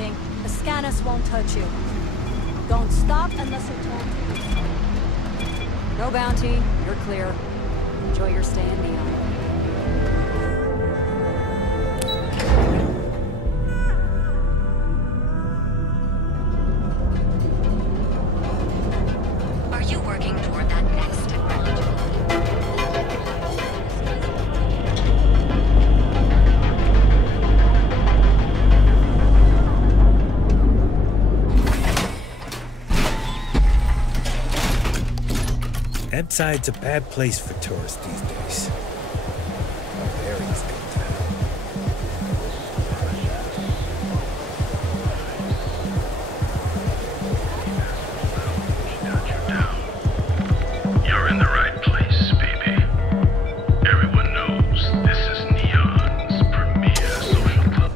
anything. The scanners won't touch you. Don't stop unless you're told to. No bounty. You're clear. Enjoy your stay in Neon. Are you working toward that next technology? Empside's a bad place for tourists these days. Barbarians come down. You're in the right place, baby. Everyone knows this is Neon's premier social club.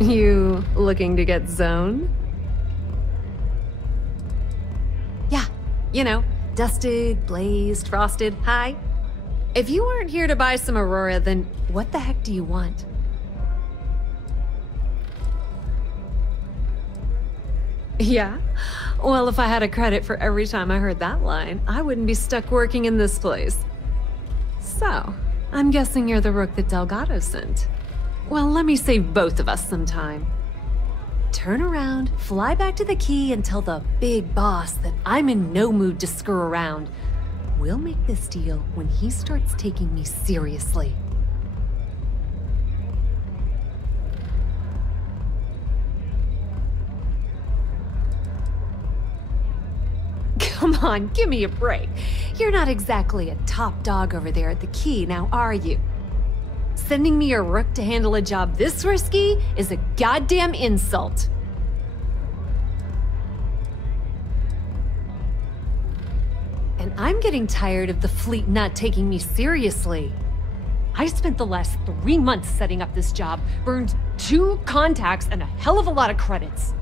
You looking to get zoned? Yeah, you know, dusted, blazed, frosted, hi. If you aren't here to buy some Aurora, then what the heck do you want? Yeah? Well, if I had a credit for every time I heard that line, I wouldn't be stuck working in this place. So, I'm guessing you're the rook that Delgado sent. Well, let me save both of us some time. Turn around, fly back to the key, and tell the big boss that I'm in no mood to screw around. We'll make this deal when he starts taking me seriously. Come on, give me a break. You're not exactly a top dog over there at the key, now are you? Sending me a rook to handle a job this risky is a goddamn insult. And I'm getting tired of the fleet not taking me seriously. I spent the last 3 months setting up this job, burned 2 contacts and a hell of a lot of credits.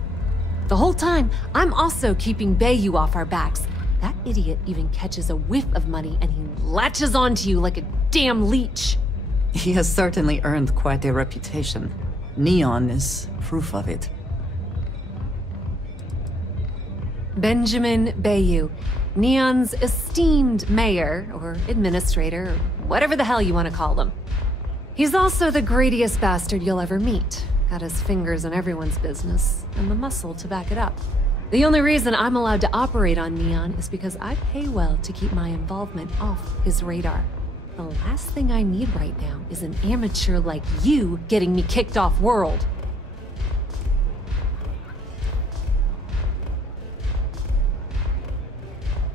The whole time, I'm also keeping Bayu off our backs. That idiot even catches a whiff of money and he latches onto you like a damn leech. He has certainly earned quite a reputation. Neon is proof of it. Benjamin Bayu, Neon's esteemed mayor, or administrator, or whatever the hell you want to call him. He's also the greediest bastard you'll ever meet. Got his fingers in everyone's business, and the muscle to back it up. The only reason I'm allowed to operate on Neon is because I pay well to keep my involvement off his radar. The last thing I need right now is an amateur like you getting me kicked off world.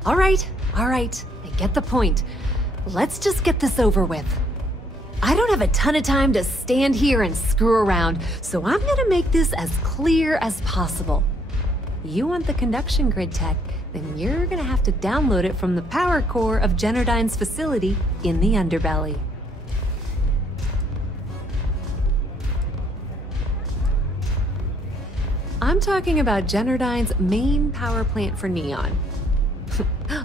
All right, I get the point. Let's just get this over with. I don't have a ton of time to stand here and screw around, so I'm gonna make this as clear as possible. You want the conduction grid tech, then you're gonna have to download it from the power core of Generdyne's facility in the underbelly. I'm talking about Generdyne's main power plant for Neon.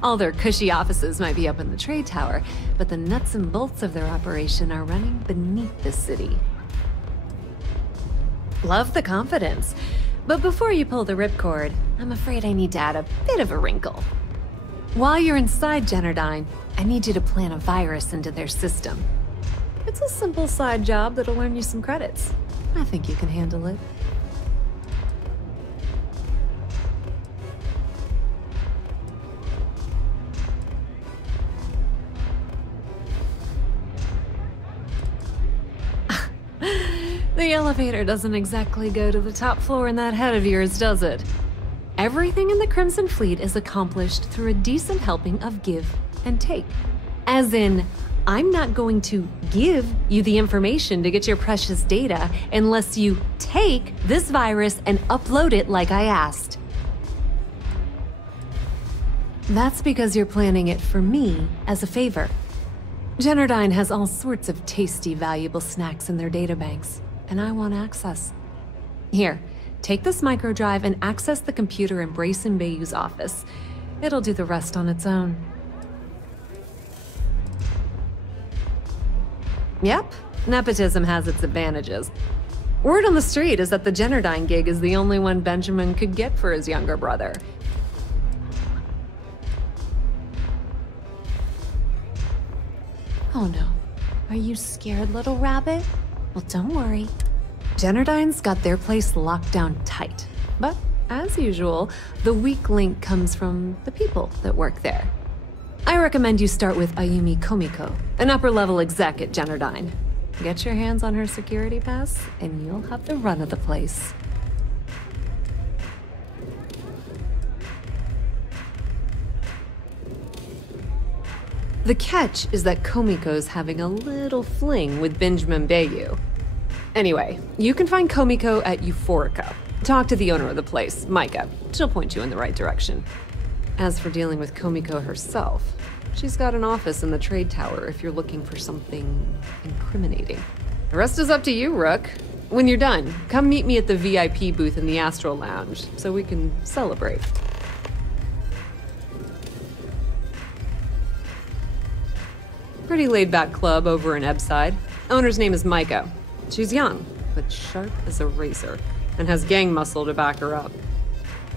All their cushy offices might be up in the trade tower, but the nuts and bolts of their operation are running beneath the city. Love the confidence. But before you pull the ripcord, I'm afraid I need to add a bit of a wrinkle. While you're inside Generdyne, I need you to plant a virus into their system. It's a simple side job that'll earn you some credits. I think you can handle it. The elevator doesn't exactly go to the top floor in that head of yours, does it? Everything in the Crimson Fleet is accomplished through a decent helping of give and take. As in, I'm not going to give you the information to get your precious data unless you take this virus and upload it like I asked. That's because you're planning it for me as a favor. Generdyne has all sorts of tasty, valuable snacks in their databanks, and I want access. Here, take this microdrive and access the computer in Breyson Bayu's office. It'll do the rest on its own. Yep, nepotism has its advantages. Word on the street is that the Generdyne gig is the only one Benjamin could get for his younger brother. Oh no. Are you scared, little rabbit? Well, don't worry. Generdyne's got their place locked down tight. But, as usual, the weak link comes from the people that work there. I recommend you start with Ayumi Komiko, an upper-level exec at Generdyne. Get your hands on her security pass, and you'll have the run of the place. The catch is that Komiko's having a little fling with Benjamin Bayu. Anyway, you can find Komiko at Euphorica. Talk to the owner of the place, Micah. She'll point you in the right direction. As for dealing with Komiko herself, she's got an office in the trade tower if you're looking for something incriminating. The rest is up to you, Rook. When you're done, come meet me at the VIP booth in the Astral Lounge so we can celebrate. Pretty laid-back club over in Ebbside. Owner's name is Micah. She's young, but sharp as a razor, and has gang muscle to back her up.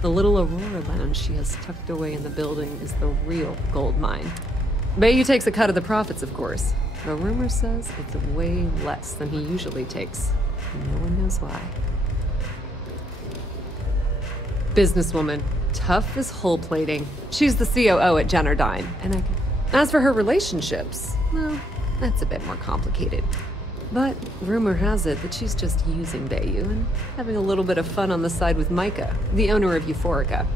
The little Aurora lounge she has tucked away in the building is the real gold mine. Bayu takes a cut of the profits, of course. The rumor says it's way less than he usually takes. No one knows why. Businesswoman, tough as hull plating. She's the COO at Generdyne, and I can... As for her relationships, well, that's a bit more complicated. But rumor has it that she's just using Bayu and having a little bit of fun on the side with Micah, the owner of Euphorica.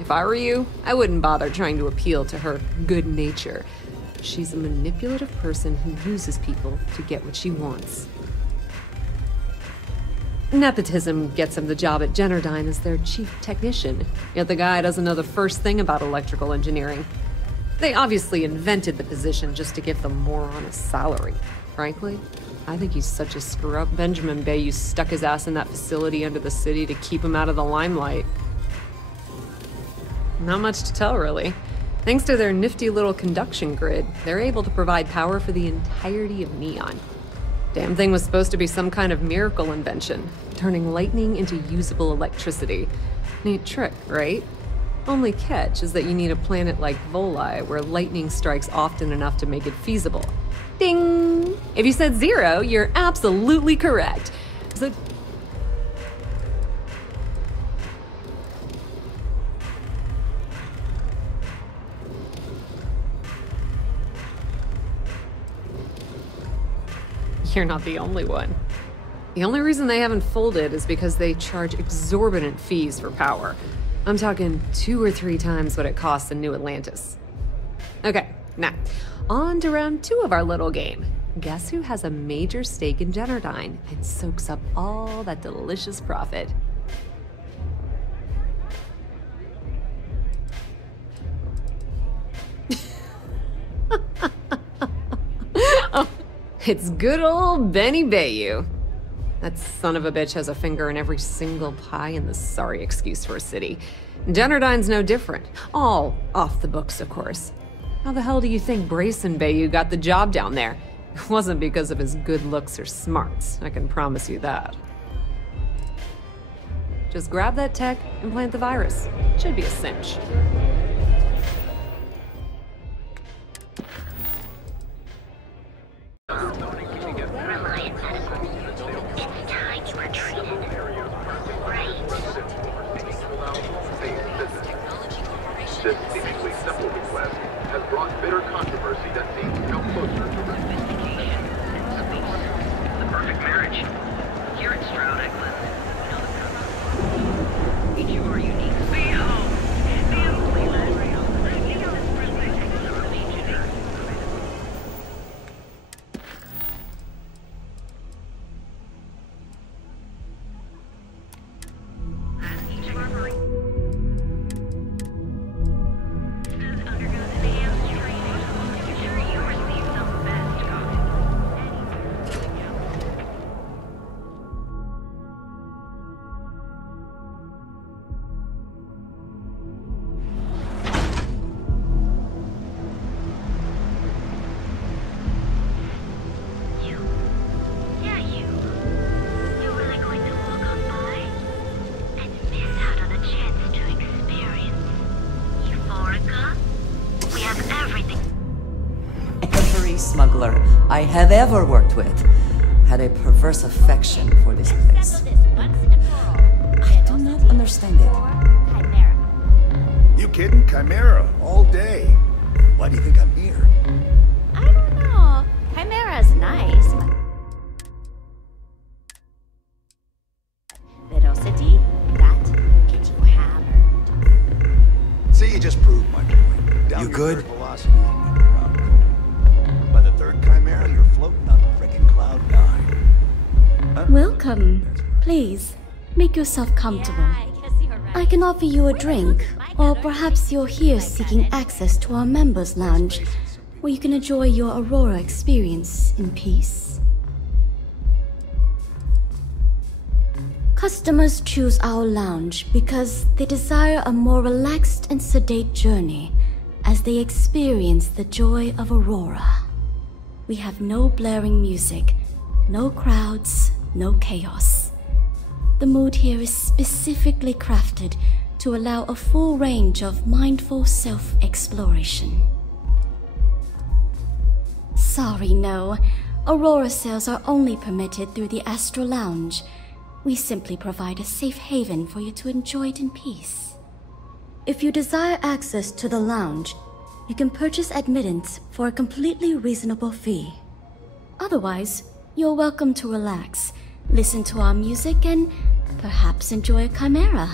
If I were you, I wouldn't bother trying to appeal to her good nature. She's a manipulative person who uses people to get what she wants. Nepotism gets him the job at Generdyne as their chief technician, yet the guy doesn't know the first thing about electrical engineering. They obviously invented the position just to give them more on a salary. Frankly, I think he's such a screw-up. Benjamin Bayu stuck his ass in that facility under the city to keep him out of the limelight. Not much to tell, really. Thanks to their nifty little conduction grid, they're able to provide power for the entirety of Neon. Damn thing was supposed to be some kind of miracle invention, turning lightning into usable electricity. Neat trick, right? Only catch is that you need a planet like Voli, where lightning strikes often enough to make it feasible. Ding! If you said 0, you're absolutely correct. So... You're not the only one. The only reason they haven't folded is because they charge exorbitant fees for power. I'm talking 2 or 3 times what it costs in New Atlantis. Okay, now, on to round 2 of our little game. Guess who has a major stake in Generdyne and soaks up all that delicious profit? Oh, it's good old Benny Bayu. That son of a bitch has a finger in every single pie in the sorry excuse for a city. Generdyne's no different. All off the books, of course. How the hell do you think Breyson Bayu got the job down there? It wasn't because of his good looks or smarts, I can promise you that. Just grab that tech and plant the virus. Should be a cinch. This seemingly simple request has brought bitter controversy that seems to come closer to rectification. The perfect marriage. Here at Stroud Eklund, we know the each of our unique. Be home. The every smuggler I have ever worked with had a perverse affection for this place. I do not understand it. You kidding? Chimera, all day. Why do you think I'm here? I don't know. Chimera's nice, but... Velocity, that will get you hammered. See, you just proved my point. Down You your good? third velocity, and you're out cold. By the third Chimera, you're floating on frickin' cloud 9. Welcome. Please, make yourself comfortable. I can offer you a drink, or perhaps you're here seeking access to our members' lounge, where you can enjoy your Aurora experience in peace. Customers choose our lounge because they desire a more relaxed and sedate journey as they experience the joy of Aurora. We have no blaring music, no crowds, no chaos. The mood here is specifically crafted to allow a full range of mindful self-exploration. Sorry, no. Aurora sales are only permitted through the Astral Lounge. We simply provide a safe haven for you to enjoy it in peace. If you desire access to the lounge, you can purchase admittance for a completely reasonable fee. Otherwise, you're welcome to relax, listen to our music, and perhaps enjoy a chimera.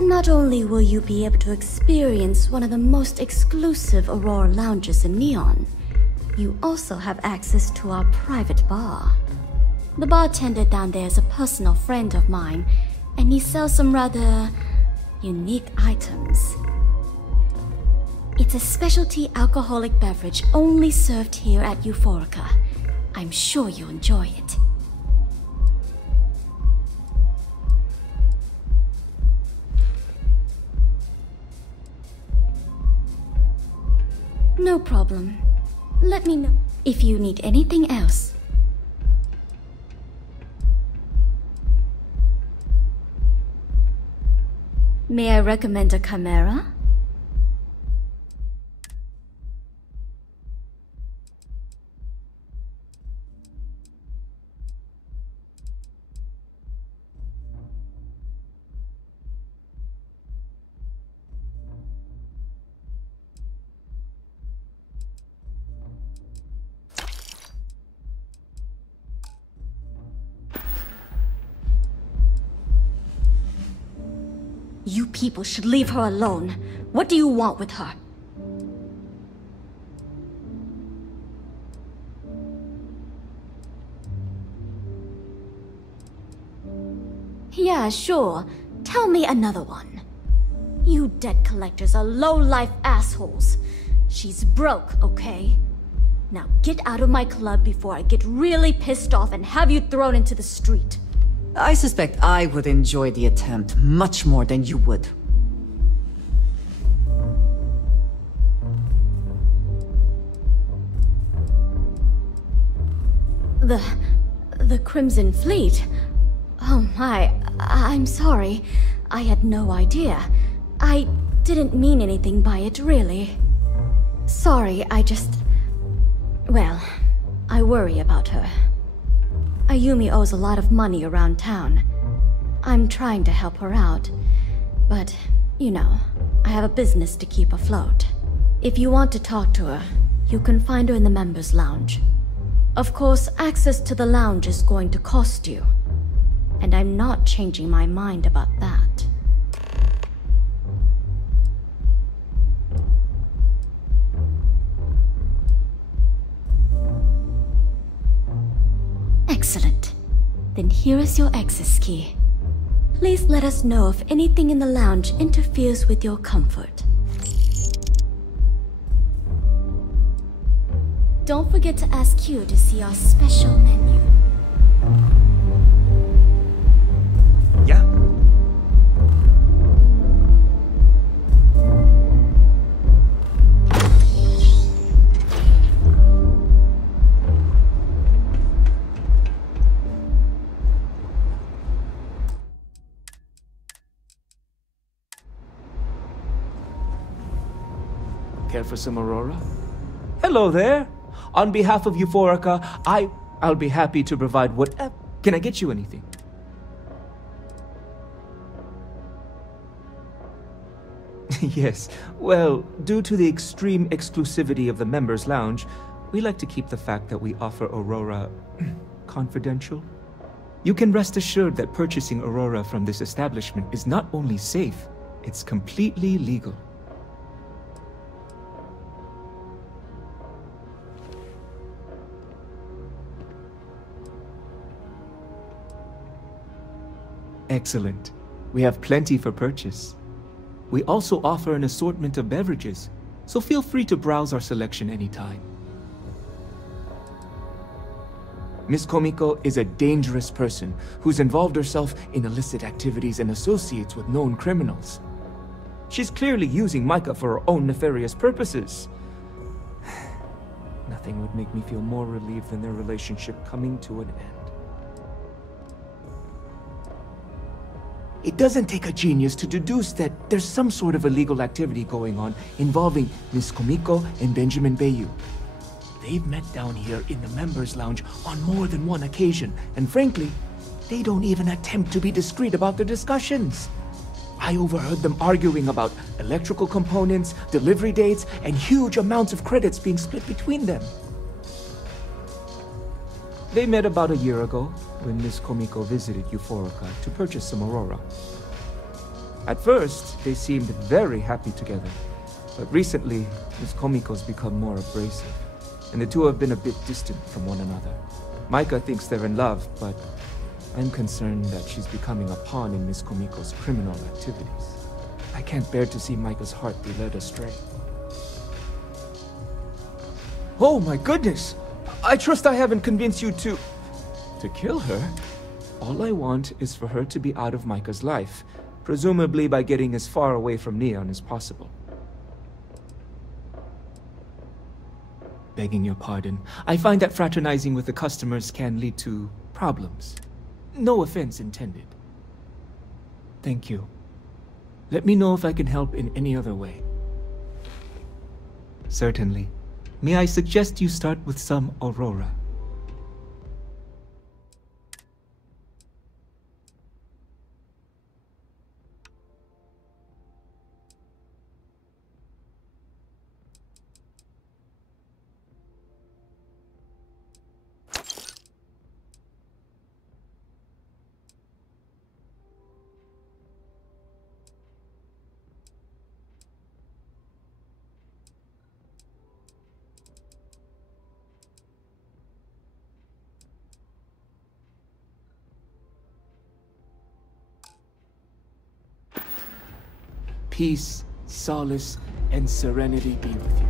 Not only will you be able to experience one of the most exclusive Aurora lounges in Neon, you also have access to our private bar. The bartender down there is a personal friend of mine, and he sells some rather unique items. It's a specialty alcoholic beverage only served here at Euphorica. I'm sure you'll enjoy it. No problem. Let me know if you need anything else. May I recommend a chimera? You people should leave her alone. What do you want with her? Yeah, sure. Tell me another one. You debt collectors are low-life assholes. She's broke, okay? Now get out of my club before I get really pissed off and have you thrown into the street. I suspect I would enjoy the attempt much more than you would. The Crimson Fleet? Oh my, I'm sorry. I had no idea. I didn't mean anything by it, really. Sorry, well, I worry about her. Ayumi owes a lot of money around town. I'm trying to help her out, but, you know, I have a business to keep afloat. If you want to talk to her, you can find her in the members' lounge. Of course, access to the lounge is going to cost you, and I'm not changing my mind about that. Excellent. Then here is your access key. Please let us know if anything in the lounge interferes with your comfort. Don't forget to ask Q to see our special menu. Yeah. Care for some Aurora? Hello there. On behalf of Euphorica, I'll be happy to provide what... can I get you anything? Yes. Well, due to the extreme exclusivity of the members' lounge, we like to keep the fact that we offer Aurora confidential. You can rest assured that purchasing Aurora from this establishment is not only safe, it's completely legal. Excellent. We have plenty for purchase. We also offer an assortment of beverages, so feel free to browse our selection anytime. Miss Komiko is a dangerous person who's involved herself in illicit activities and associates with known criminals. She's clearly using Micah for her own nefarious purposes. Nothing would make me feel more relieved than their relationship coming to an end. It doesn't take a genius to deduce that there's some sort of illegal activity going on involving Miss Komiko and Benjamin Bayu. They've met down here in the members' lounge on more than one occasion, and frankly, they don't even attempt to be discreet about their discussions. I overheard them arguing about electrical components, delivery dates, and huge amounts of credits being split between them. They met about a year ago when Miss Komiko visited Euphorica to purchase some Aurora. At first, they seemed very happy together, but recently, Miss Komiko's become more abrasive, and the two have been a bit distant from one another. Micah thinks they're in love, but I'm concerned that she's becoming a pawn in Miss Komiko's criminal activities. I can't bear to see Micah's heart be led astray. Oh my goodness! I trust I haven't convinced you to kill her? All I want is for her to be out of Micah's life, presumably by getting as far away from Neon as possible. Begging your pardon, I find that fraternizing with the customers can lead to problems. No offense intended. Thank you. Let me know if I can help in any other way. Certainly. May I suggest you start with some Aurora? Peace, solace, and serenity be with you.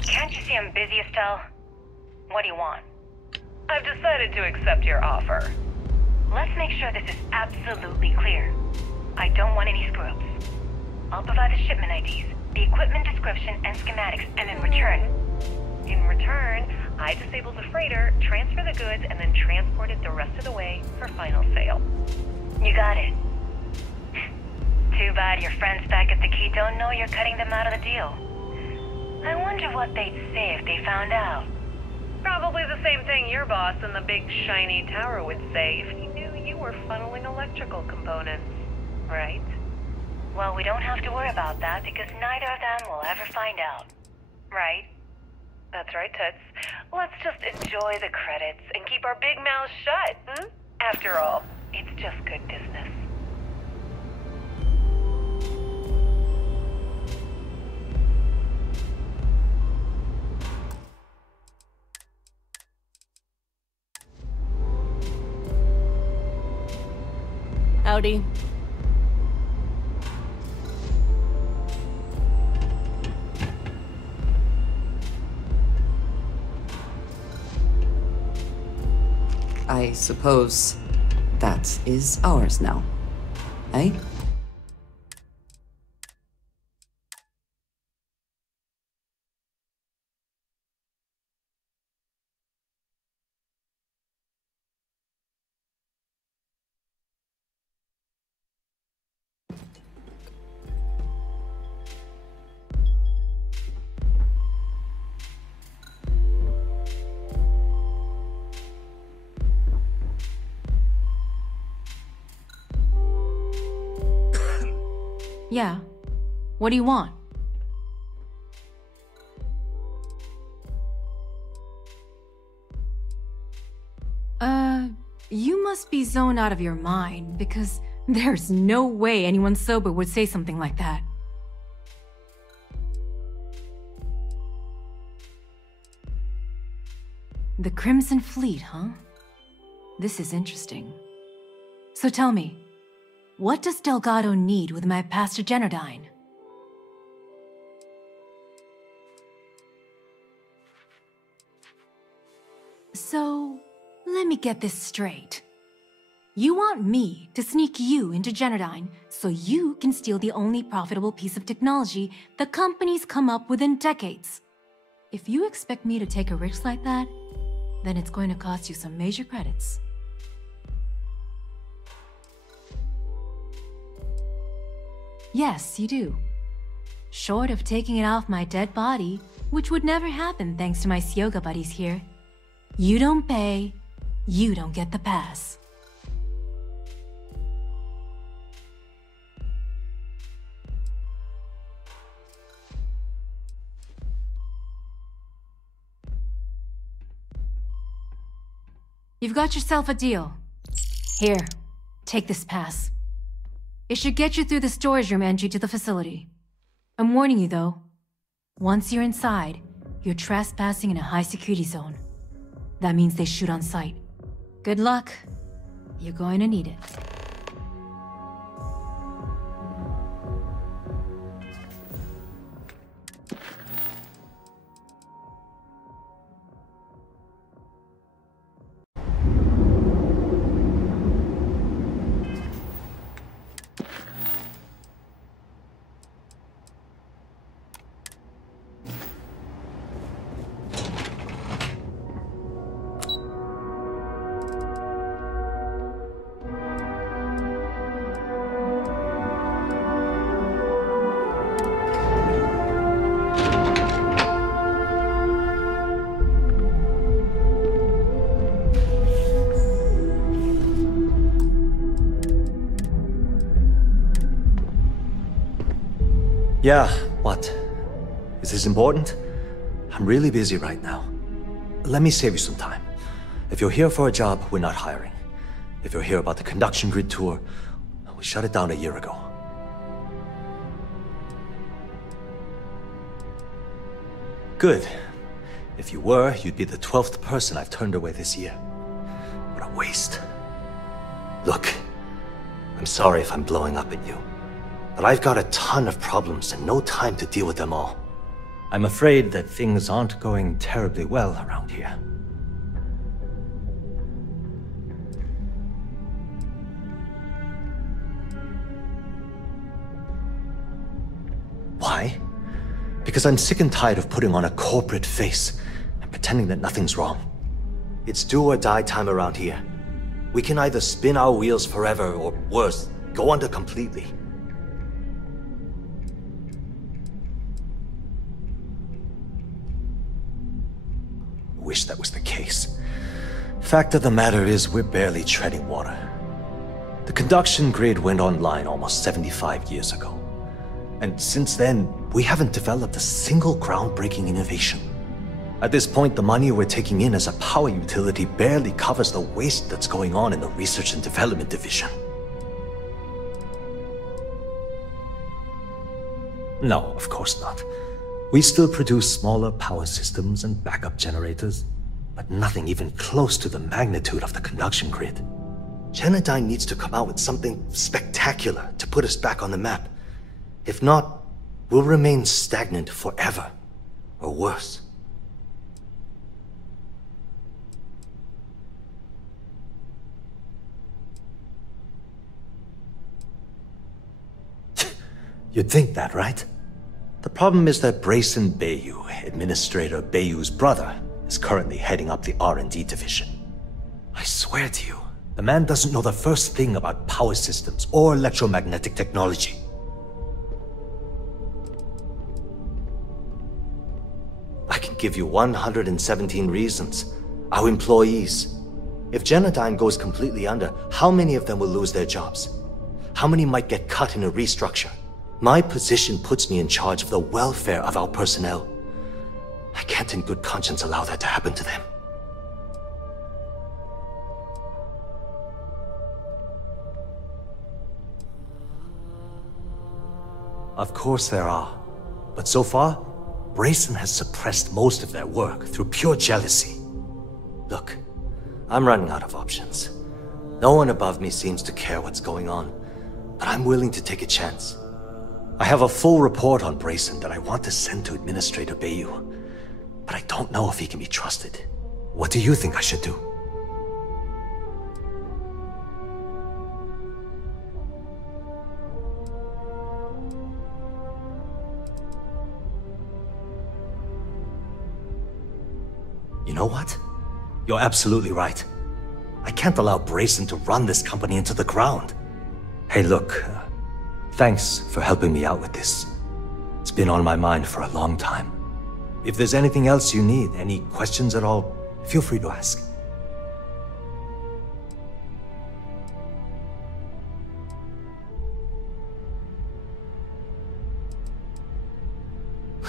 Can't you see I'm busy, Estelle? What do you want? I've decided to accept your offer. Let's make sure this is absolutely clear. I don't want any screw-ups. I'll provide the shipment IDs, the equipment description, and schematics, and in return, I disable the freighter, transfer the goods, and then transport it the rest of the way for final sale. You got it. Too bad your friends back at the Key don't know you're cutting them out of the deal. I wonder what they'd say if they found out. Probably the same thing your boss in the big shiny tower would say if he knew you were funneling electrical components, right? Well, we don't have to worry about that because neither of them will ever find out. Right? That's right, Toots. Let's just enjoy the credits and keep our big mouths shut, hmm? After all, it's just good business. Howdy. I suppose that is ours now, eh? Yeah. What do you want? You must be zoned out of your mind, because there's no way anyone sober would say something like that. The Crimson Fleet, huh? This is interesting. So tell me, what does Delgado need with my Pastor Generdyne? So, let me get this straight. You want me to sneak you into Generdyne so you can steal the only profitable piece of technology the company's come up with in decades. If you expect me to take a risk like that, then it's going to cost you some major credits. Yes, you do. Short of taking it off my dead body, which would never happen thanks to my Syoga buddies here. You don't pay, you don't get the pass. You've got yourself a deal. Here, take this pass. It should get you through the storage room entry to the facility. I'm warning you though, once you're inside, you're trespassing in a high security zone. That means they shoot on sight. Good luck. You're going to need it. Yeah, what? Is this important? I'm really busy right now. Let me save you some time. If you're here for a job, we're not hiring. If you're here about the conduction grid tour, we shut it down a year ago. Good. If you were, you'd be the 12th person I've turned away this year. What a waste. Look, I'm sorry if I'm blowing up at you. But I've got a ton of problems and no time to deal with them all. I'm afraid that things aren't going terribly well around here. Why? Because I'm sick and tired of putting on a corporate face and pretending that nothing's wrong. It's do or die time around here. We can either spin our wheels forever or worse, go under completely. Wish that was the case. Fact of the matter is, we're barely treading water. The conduction grid went online almost 75 years ago. And since then, we haven't developed a single groundbreaking innovation. At this point, the money we're taking in as a power utility barely covers the waste that's going on in the research and development division. No, of course not. We still produce smaller power systems and backup generators, but nothing even close to the magnitude of the conduction grid. Generdyne needs to come out with something spectacular to put us back on the map. If not, we'll remain stagnant forever, or worse. You'd think that, right? The problem is that Breyson Bayu, Administrator Bayu's brother, is currently heading up the R&D division. I swear to you, the man doesn't know the first thing about power systems or electromagnetic technology. I can give you 117 reasons. Our employees. If Generdyne goes completely under, how many of them will lose their jobs? How many might get cut in a restructure? My position puts me in charge of the welfare of our personnel. I can't in good conscience allow that to happen to them. Of course there are. But so far, Breyson has suppressed most of their work through pure jealousy. Look, I'm running out of options. No one above me seems to care what's going on, but I'm willing to take a chance. I have a full report on Breyson that I want to send to Administrator Bayu, but I don't know if he can be trusted. What do you think I should do? You know what? You're absolutely right. I can't allow Breyson to run this company into the ground. Hey, look, thanks for helping me out with this. It's been on my mind for a long time. If there's anything else you need, any questions at all, feel free to ask.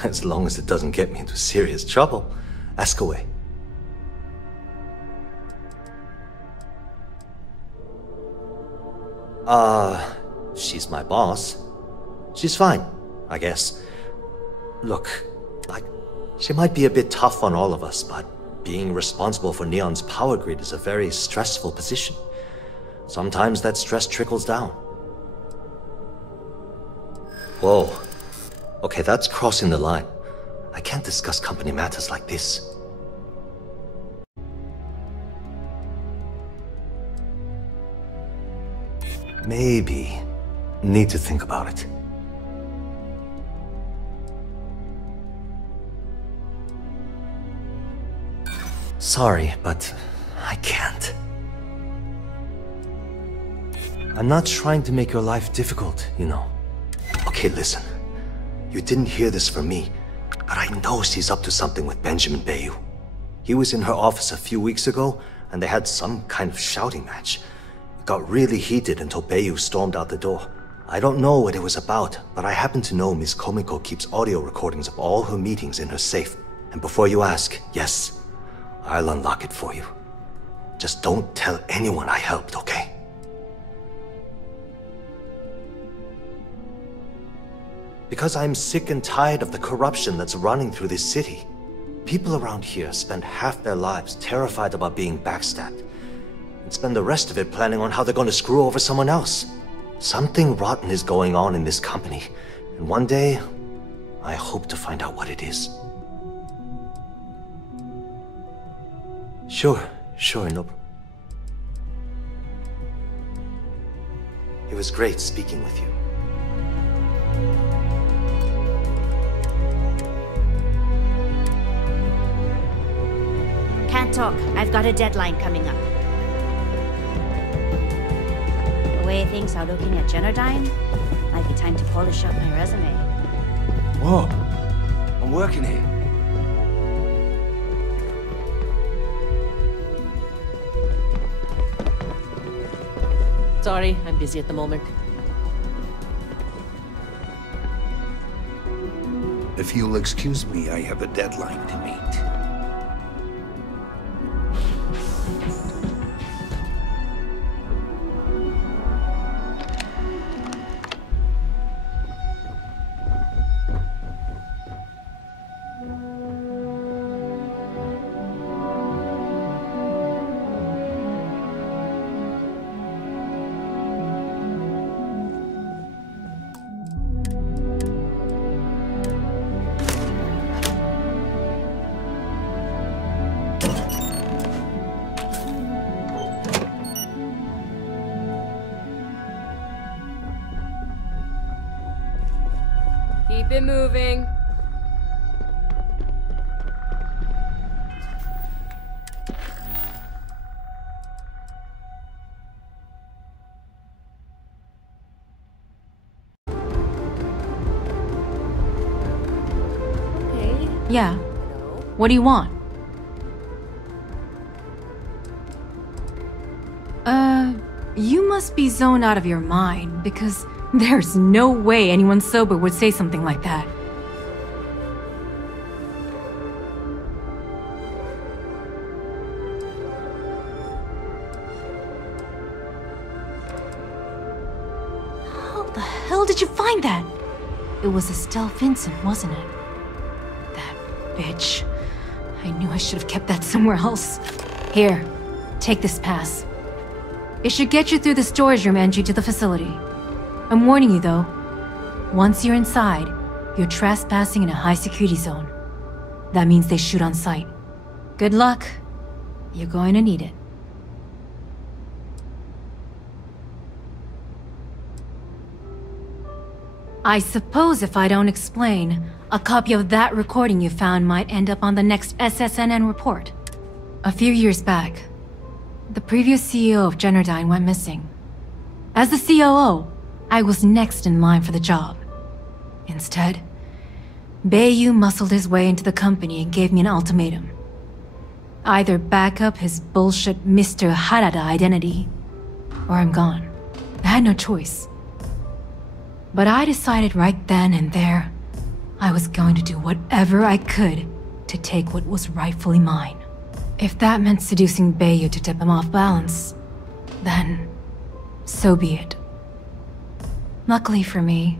As long as it doesn't get me into serious trouble, ask away. She's my boss. She's fine, I guess. Look, she might be a bit tough on all of us, but being responsible for Neon's power grid is a very stressful position. Sometimes that stress trickles down. Whoa. Okay, that's crossing the line. I can't discuss company matters like this. Maybe need to think about it. Sorry, but I can't. I'm not trying to make your life difficult, you know. Okay, listen. You didn't hear this from me, but I know she's up to something with Benjamin Bayu. He was in her office a few weeks ago, and they had some kind of shouting match. It got really heated until Bayu stormed out the door. I don't know what it was about, but I happen to know Miss Komiko keeps audio recordings of all her meetings in her safe. And before you ask, yes, I'll unlock it for you. Just don't tell anyone I helped, okay? Because I'm sick and tired of the corruption that's running through this city. People around here spend half their lives terrified about being backstabbed, and spend the rest of it planning on how they're going to screw over someone else. Something rotten is going on in this company, and one day, I hope to find out what it is. Sure, no problem. It was great speaking with you. Can't talk. I've got a deadline coming up. The way things are looking at Generdyne, might be time to polish up my resume. Whoa, I'm working here. Sorry, I'm busy at the moment. If you'll excuse me, I have a deadline to meet. Keep it moving. Okay. Yeah. What do you want? You must be zoned out of your mind, because There's no way anyone sober would say something like that. How the hell did you find that? It was Estelle Vincent, wasn't it? That bitch. I knew I should have kept that somewhere else. Here, take this pass. It should get you through the storage room entry to the facility. I'm warning you though, once you're inside, you're trespassing in a high security zone. That means they shoot on sight. Good luck. You're going to need it. I suppose if I don't explain, a copy of that recording you found might end up on the next SSNN report. A few years back, the previous CEO of Generdyne went missing. As the COO, I was next in line for the job. Instead, Bayu muscled his way into the company and gave me an ultimatum. Either back up his bullshit Mr. Harada identity, or I'm gone. I had no choice. But I decided right then and there, I was going to do whatever I could to take what was rightfully mine. If that meant seducing Bayu to tip him off balance, then so be it. Luckily for me,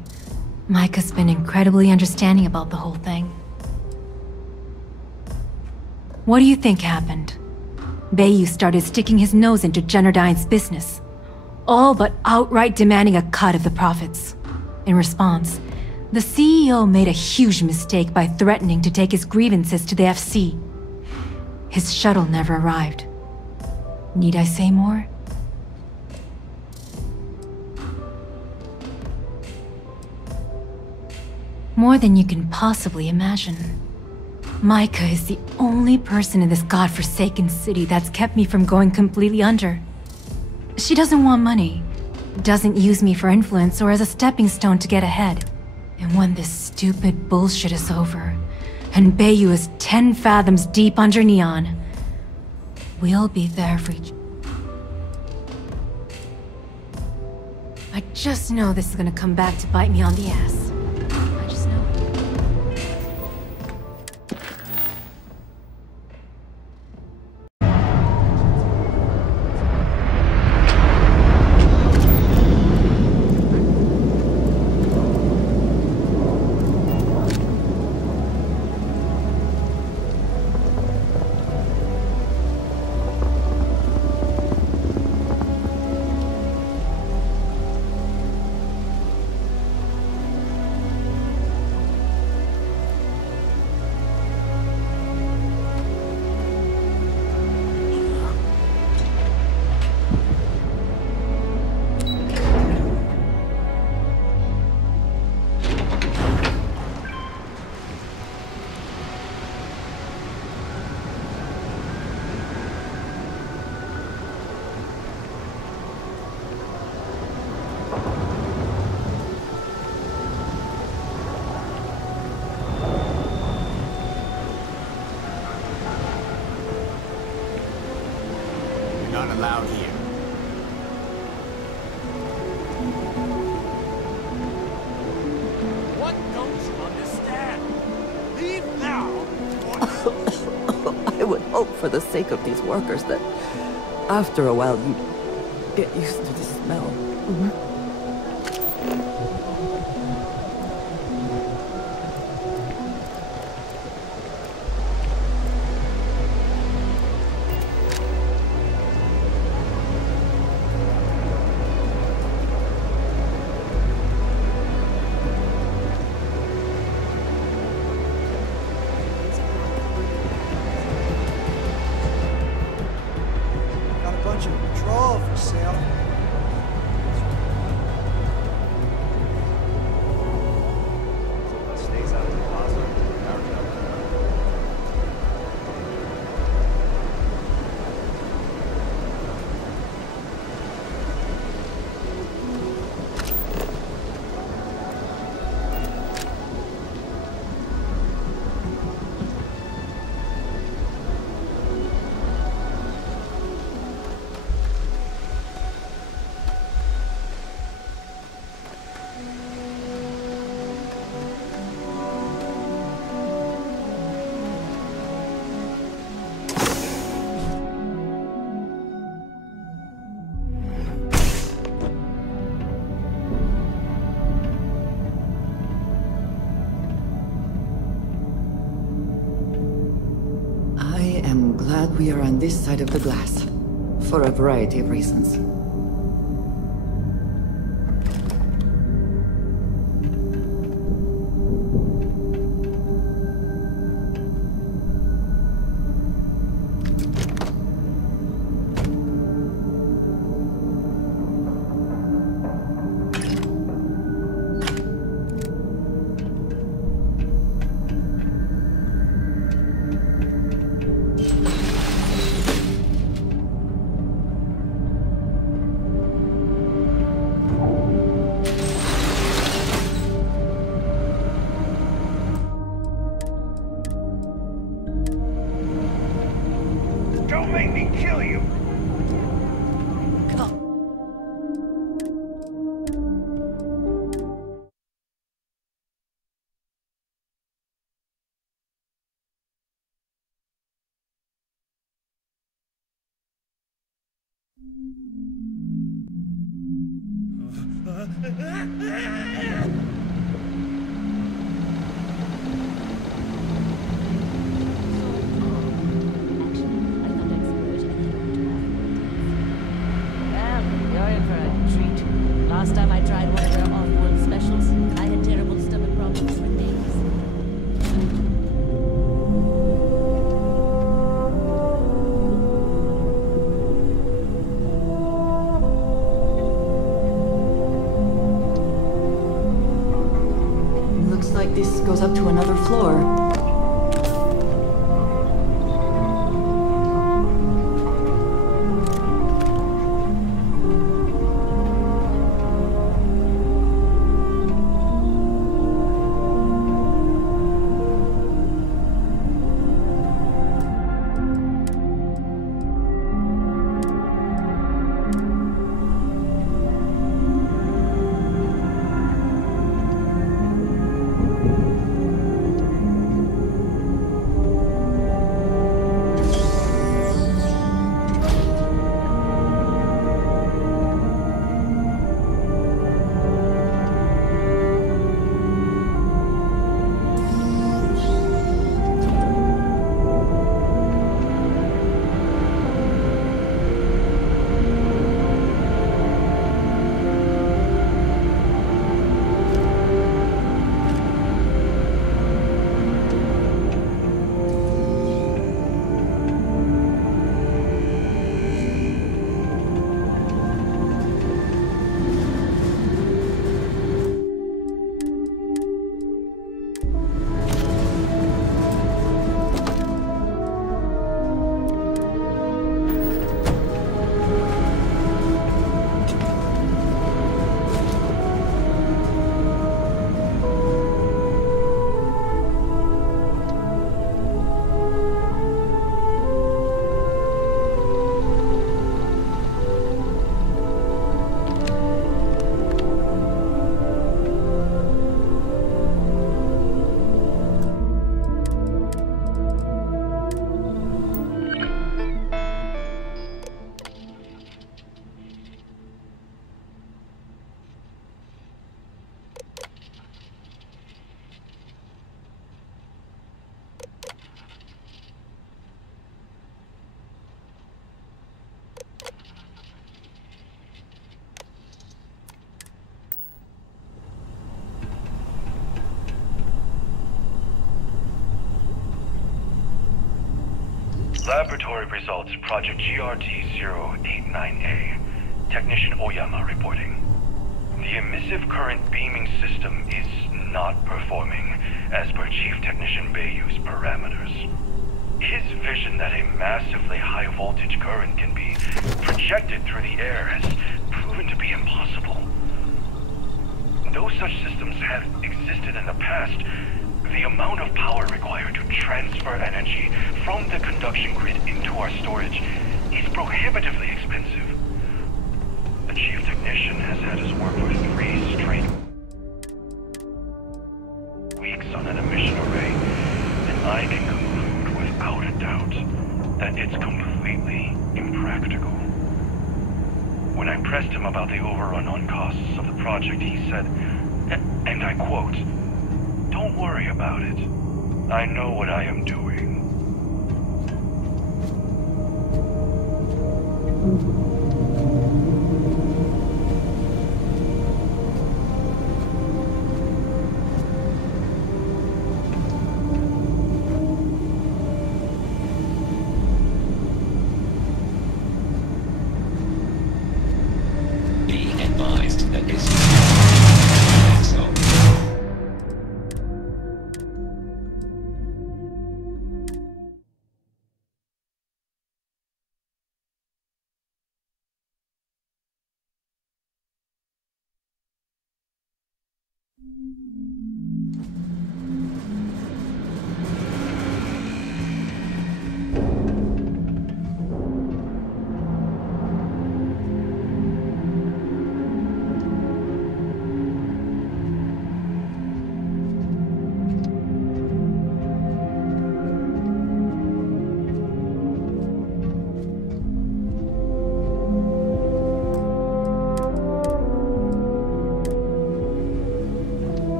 Mike has been incredibly understanding about the whole thing. What do you think happened? Bayu started sticking his nose into Generdyne's business, all but outright demanding a cut of the profits. In response, the CEO made a huge mistake by threatening to take his grievances to the FC. His shuttle never arrived. Need I say more? More than you can possibly imagine. Micah is the only person in this godforsaken city that's kept me from going completely under. She doesn't want money, doesn't use me for influence or as a stepping stone to get ahead. And when this stupid bullshit is over, and Bayu is 10 fathoms deep under Neon, we'll be there for each... I just know this is gonna come back to bite me on the ass. I just know. Not allowed here. What don't you understand? Leave now, I would hope for the sake of these workers that after a while you get used to the smell. glad we are on this side of the glass, for a variety of reasons. This goes up to another floor. Laboratory results, Project GRT-089A. Technician Oyama reporting. The emissive current beaming system is not performing as per Chief Technician Bayu's parameters. His vision that a massively high voltage current can be projected through the air has proven to be impossible. Though such systems have existed in the past, the amount of power required to transfer energy from the conduction grid into our storage is prohibitively expensive. The Chief Technician has had us work for 3 straight weeks on an emission array, and I can conclude without a doubt that it's completely impractical. When I pressed him about the overrun on costs of the project, he said, and I quote, "Don't worry about it. I know what I am doing."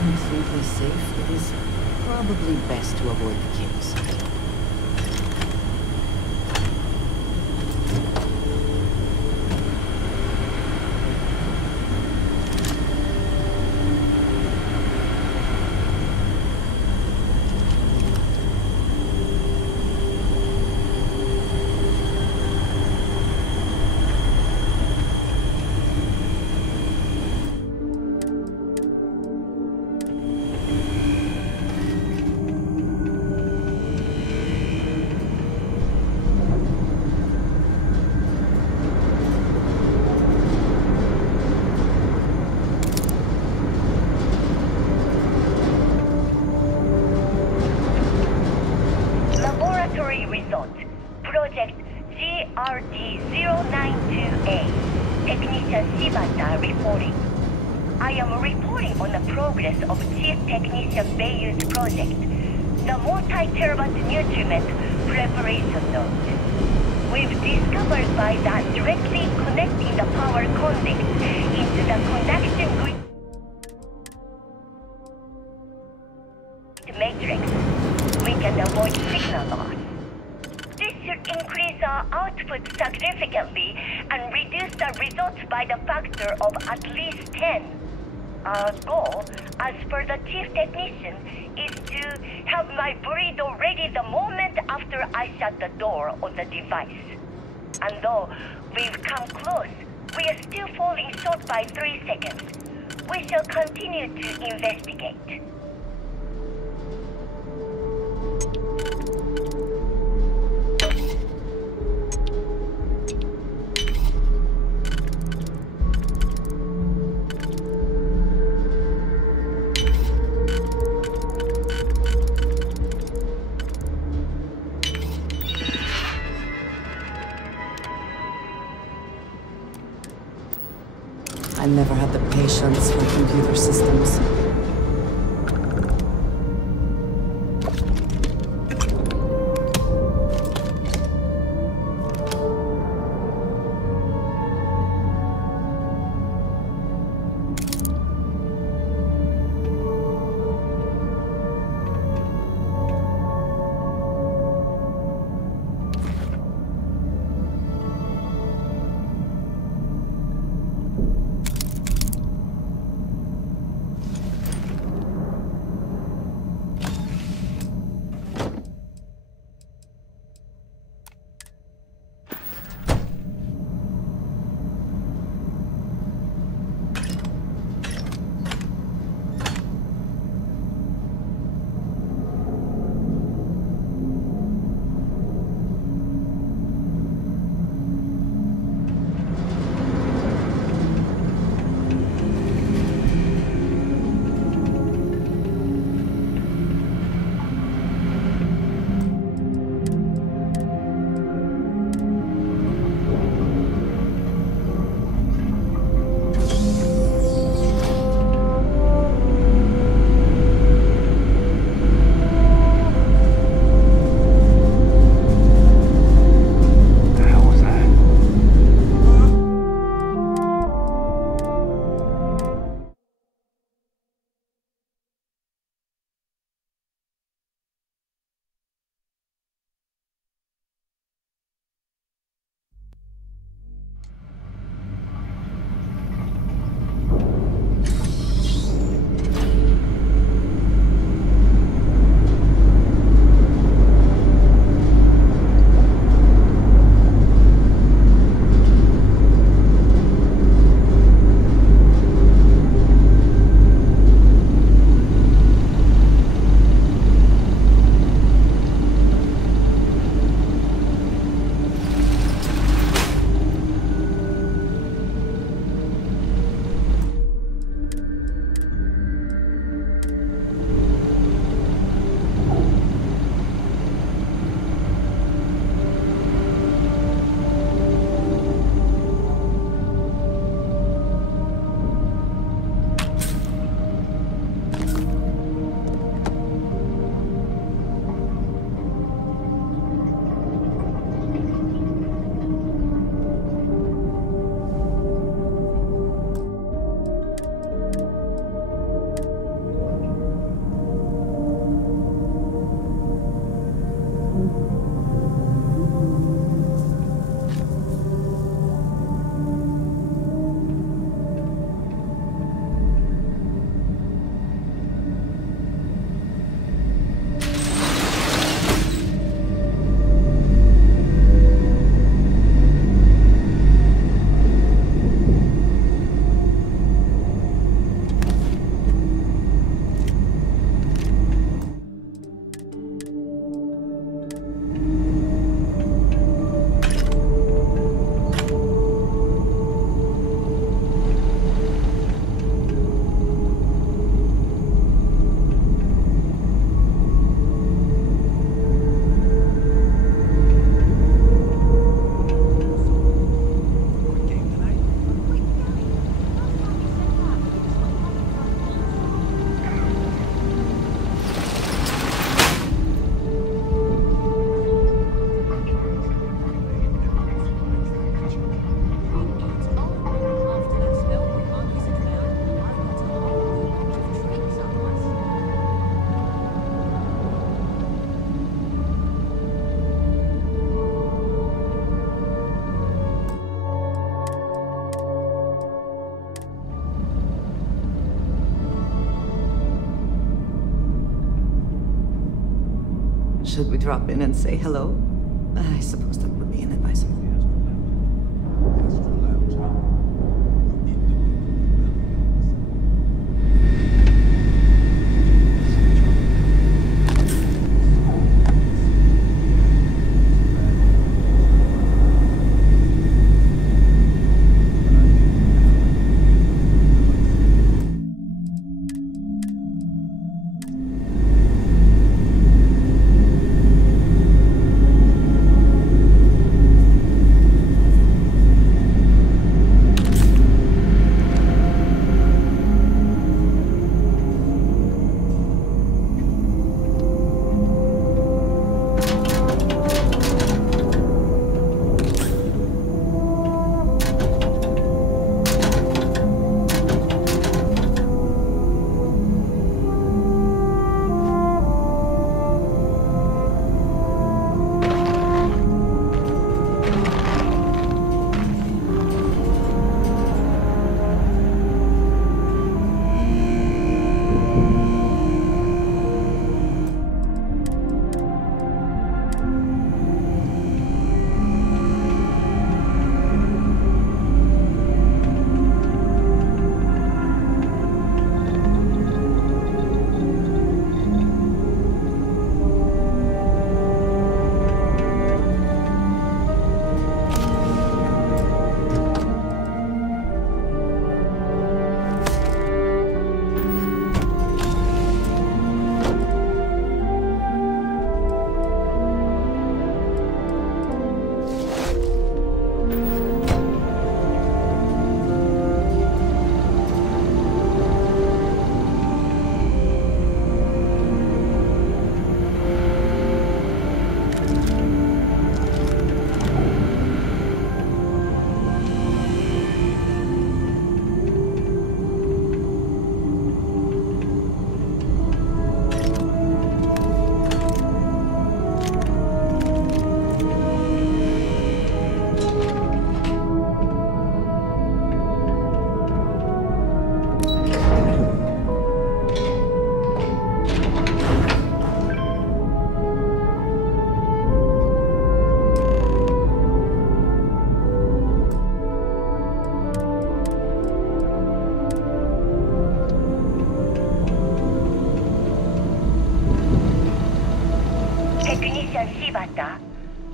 completely safe, it is probably best to avoid the caves. Reporting. I am reporting on the progress of Chief Technician Bayu's project, the multi-terabyte nutriment preparation node. We've discovered by that directly connecting the power conduit into the conduction grid matrix, we can avoid signal loss. This should increase our output significantly and reduce the results by the factor of at least 10. Our goal, as per the chief technician, is to have my burrito ready the moment after I shut the door on the device. And though we've come close, we are still falling short by 3 seconds. We shall continue to investigate. I never had the patience for computer systems. Should we drop in and say hello? I suppose that would be inadvisable.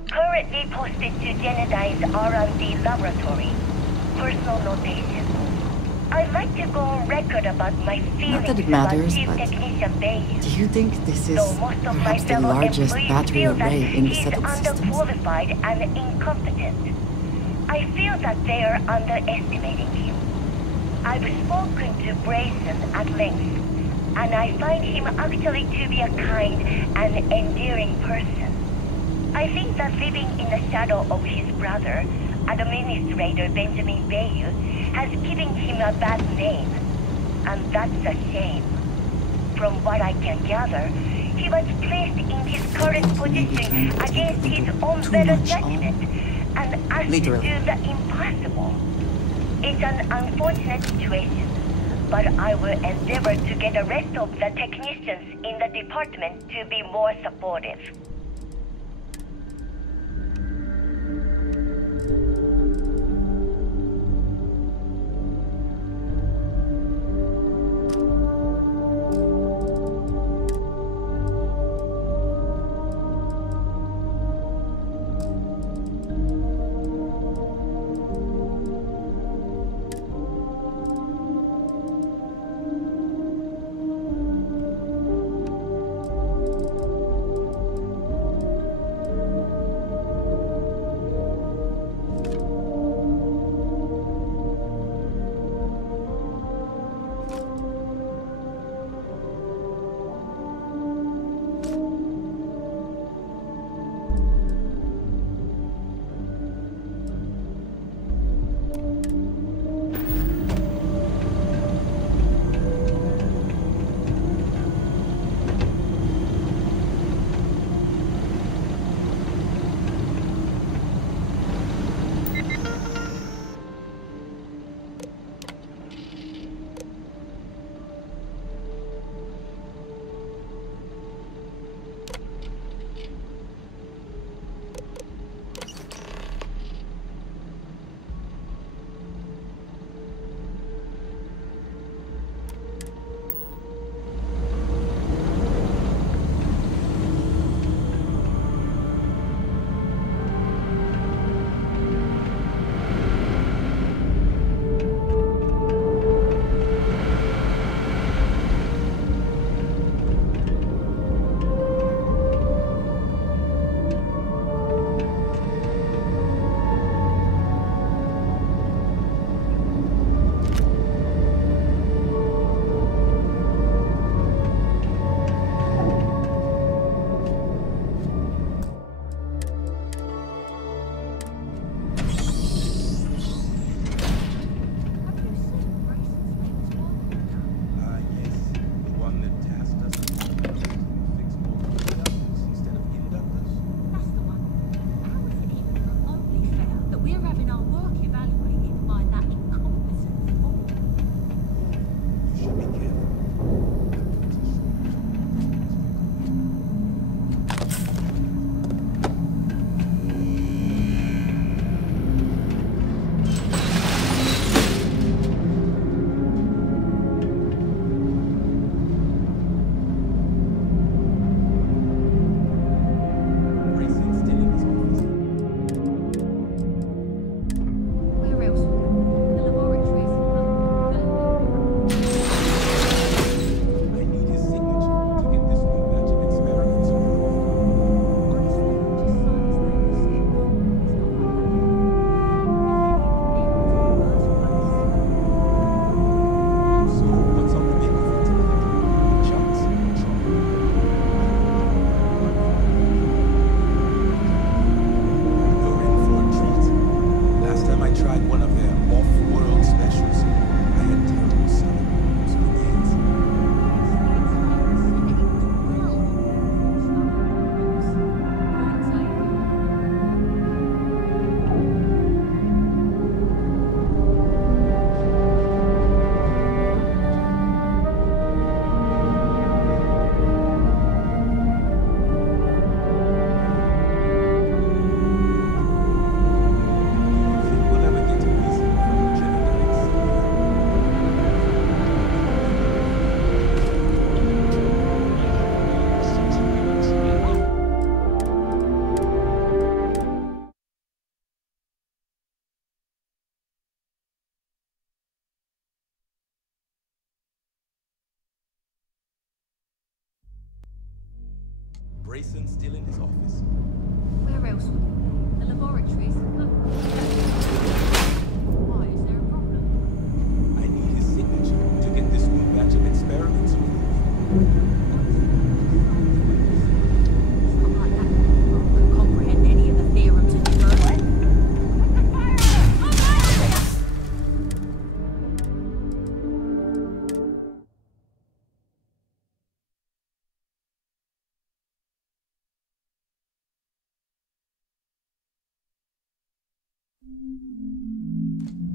Currently posted to Generdyne's R&D laboratory. Personal notation. I'd like to go on record about my feelings Not that it matters, about Chief but Technician Bayu. do you think this is Most of my perhaps the fellow largest employees battery feel that array in the he's settled systems? underqualified and incompetent. I feel that they are underestimating him. I've spoken to Breyson at length, and I find him actually to be a kind and endearing person. I think that living in the shadow of his brother, Administrator Benjamin Bayu, has given him a bad name, and that's a shame. From what I can gather, he was placed in his current position against his own better judgment and asked to do the impossible. It's an unfortunate situation, but I will endeavor to get the rest of the technicians in the department to be more supportive. Breyson still in his office. Where else would he be? The laboratories? Why? Is there a problem? I need his signature to get this new batch of experiments approved. It's not like that could comprehend any of the theorems in the universe.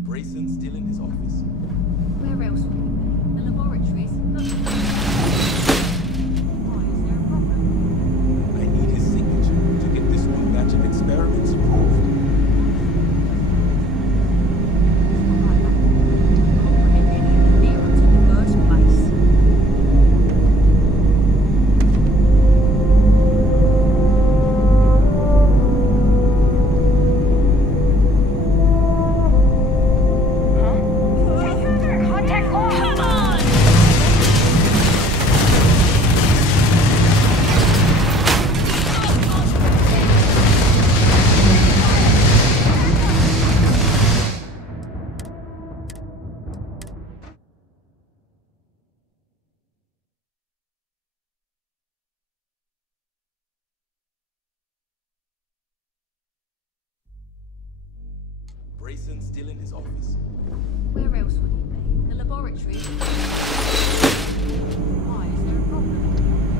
Breyson still in his office. Where else would he be? The laboratories? Why? Is there a problem? I need his signature to get this new batch of experiments approved. It's not like that could comprehend any of the theorems in the first place. Breyson still in his office. Where else would he be? The laboratories? Why? Is there a problem?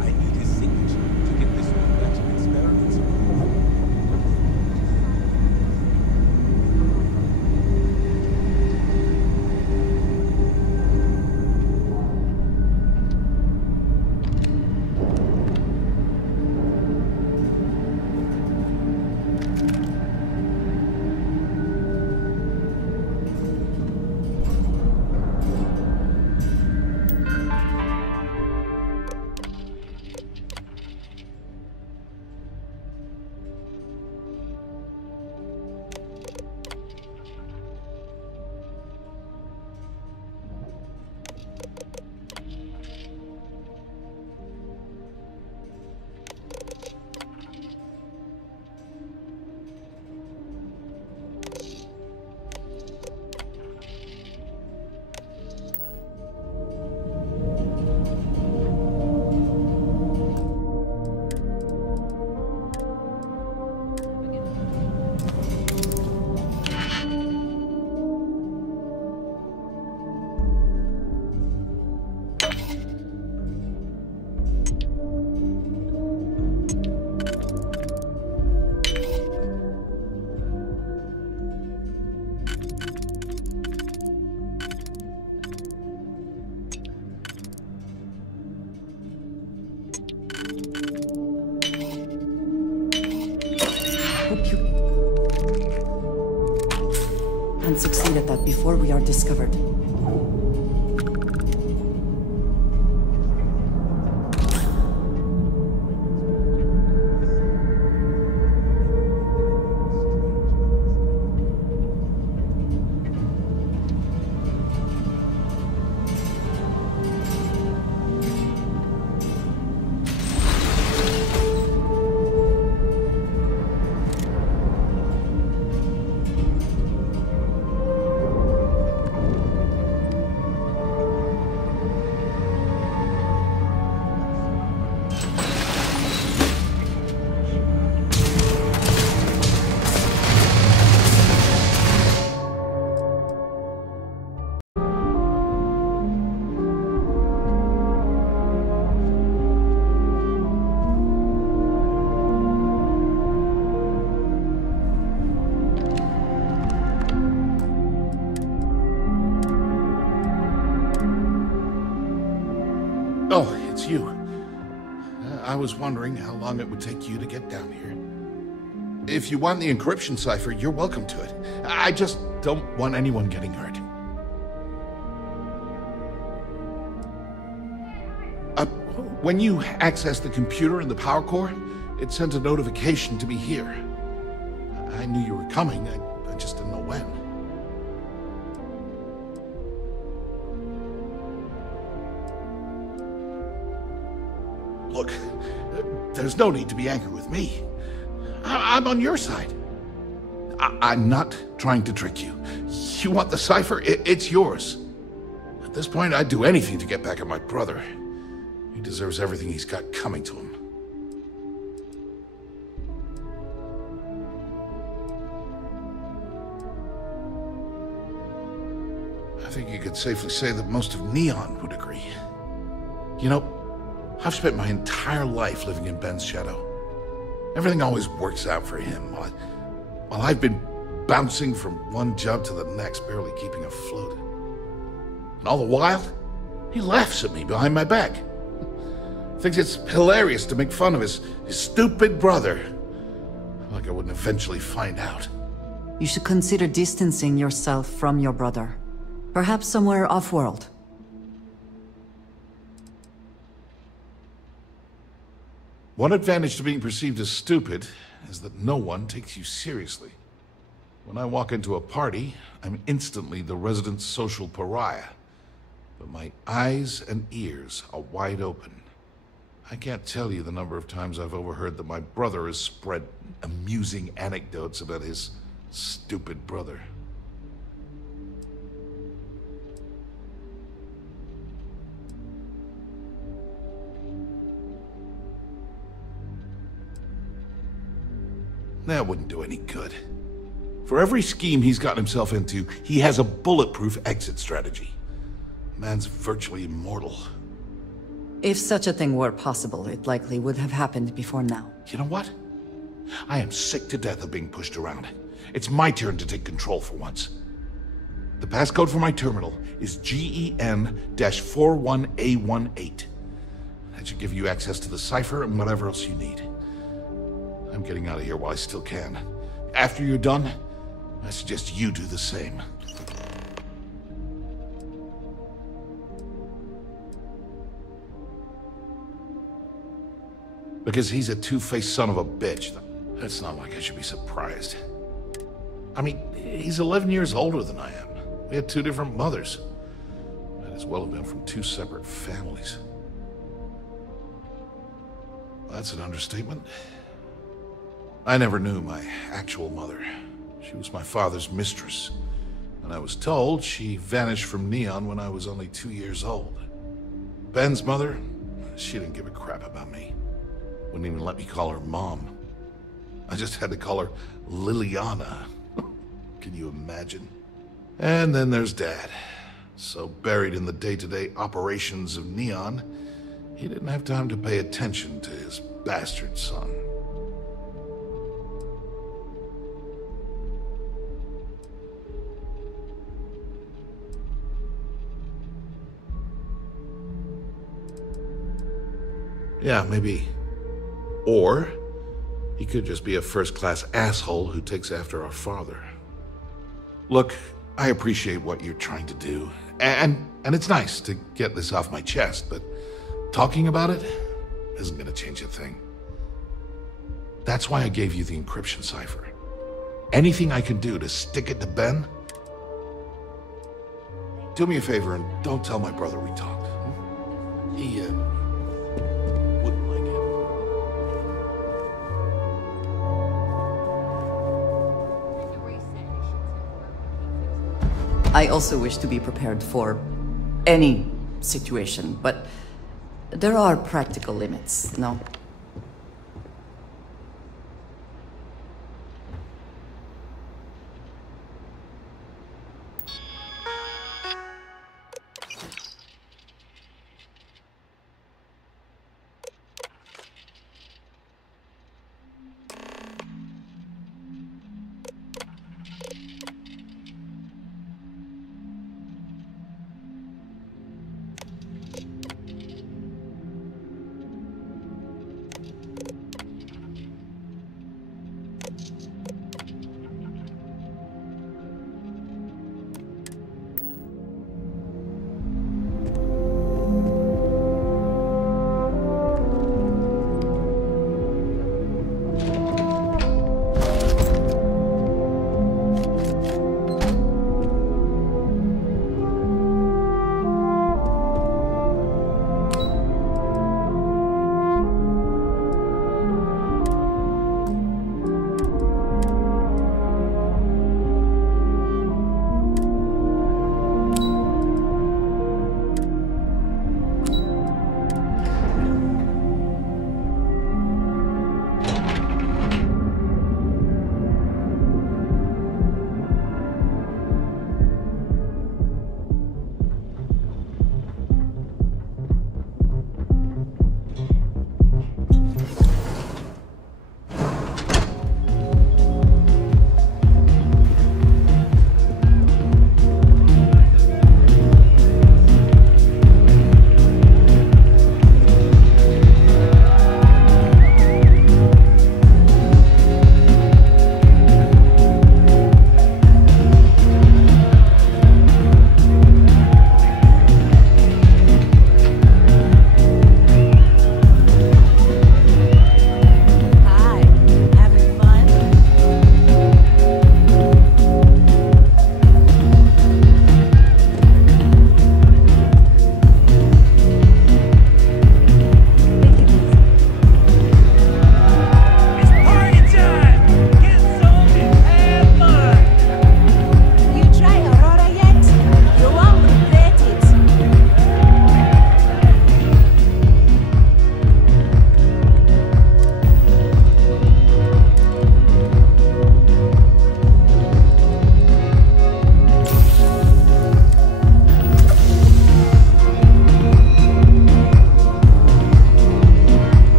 I need his signature to get this new batch of experiments approved. And succeed at that before we are discovered. Oh, it's you. I was wondering how long it would take you to get down here. If you want the encryption cipher, you're welcome to it. I just don't want anyone getting hurt. When you accessed the computer in the power core, it sent a notification to me here. I knew you were coming, I just didn't know when. Look, there's no need to be angry with me. I'm on your side. I'm not trying to trick you. You want the cipher? It's yours. At this point, I'd do anything to get back at my brother. He deserves everything he's got coming to him. I think you could safely say that most of Neon would agree. You know, I've spent my entire life living in Ben's shadow. Everything always works out for him, while I've been bouncing from one job to the next, barely keeping afloat. And all the while, he laughs at me behind my back. Thinks it's hilarious to make fun of his stupid brother. Like I wouldn't eventually find out. You should consider distancing yourself from your brother. Perhaps somewhere off-world. One advantage to being perceived as stupid is that no one takes you seriously. When I walk into a party, I'm instantly the resident social pariah. But my eyes and ears are wide open. I can't tell you the number of times I've overheard that my brother has spread amusing anecdotes about his stupid brother. That wouldn't do any good. For every scheme he's gotten himself into, he has a bulletproof exit strategy. Man's virtually immortal. If such a thing were possible, it likely would have happened before now. You know what? I am sick to death of being pushed around. It's my turn to take control for once. The passcode for my terminal is GEN-41A18. That should give you access to the cipher and whatever else you need. I'm getting out of here while I still can. After you're done, I suggest you do the same. Because he's a two-faced son of a bitch. That's not like I should be surprised. I mean, he's 11 years older than I am. We had 2 different mothers. Might as well have been from 2 separate families. That's an understatement. I never knew my actual mother. She was my father's mistress, and I was told she vanished from Neon when I was only 2 years old. Ben's mother, she didn't give a crap about me. Wouldn't even let me call her Mom. I just had to call her Liliana. Can you imagine? And then there's Dad. So buried in the day-to-day operations of Neon, he didn't have time to pay attention to his bastard son. Yeah, maybe. Or he could just be a first-class asshole who takes after our father. Look, I appreciate what you're trying to do, and it's nice to get this off my chest, but talking about it isn't going to change a thing. That's why I gave you the encryption cipher. Anything I can do to stick it to Ben? Do me a favor and don't tell my brother we talked. He, wouldn't like it. I also wish to be prepared for any situation, but there are practical limits, no?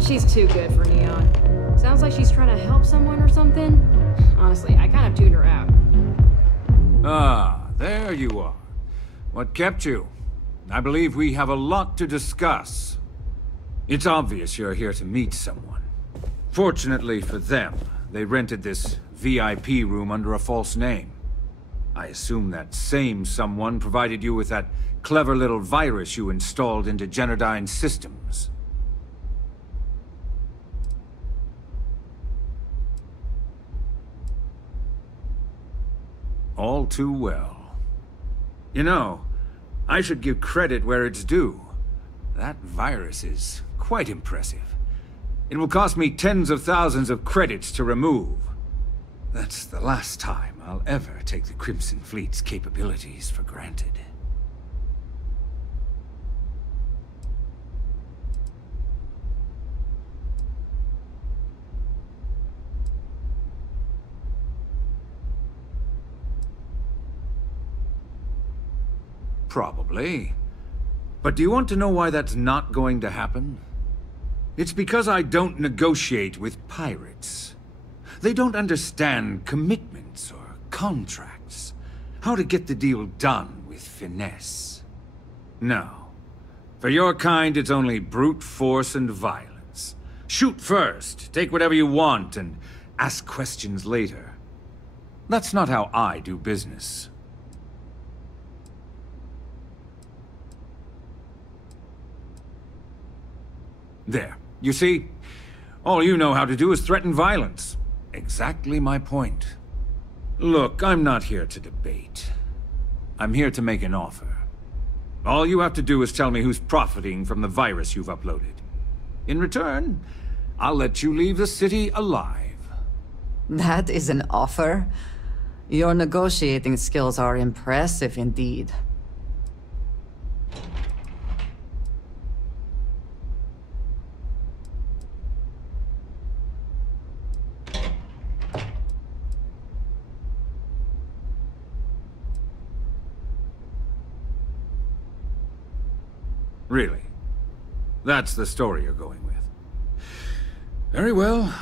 She's too good for Neon. Sounds like she's trying to help someone or something. Honestly, I kind of tuned her out. Ah, there you are. What kept you? I believe we have a lot to discuss. It's obvious you're here to meet someone. Fortunately for them, they rented this VIP room under a false name. I assume that same someone provided you with that clever little virus you installed into Generdyne's systems. All too well. You know, I should give credit where it's due. That virus is quite impressive. It will cost me tens of thousands of credits to remove. That's the last time I'll ever take the Crimson Fleet's capabilities for granted. Probably. But do you want to know why that's not going to happen? It's because I don't negotiate with pirates. They don't understand commitments or contracts. How to get the deal done with finesse. No. For your kind, it's only brute force and violence. Shoot first, take whatever you want, and ask questions later. That's not how I do business. There. You see? All you know how to do is threaten violence. Exactly my point. Look, I'm not here to debate. I'm here to make an offer. All you have to do is tell me who's profiting from the virus you've uploaded. In return, I'll let you leave the city alive. That is an offer? Your negotiating skills are impressive indeed. Really? That's the story you're going with. Very well.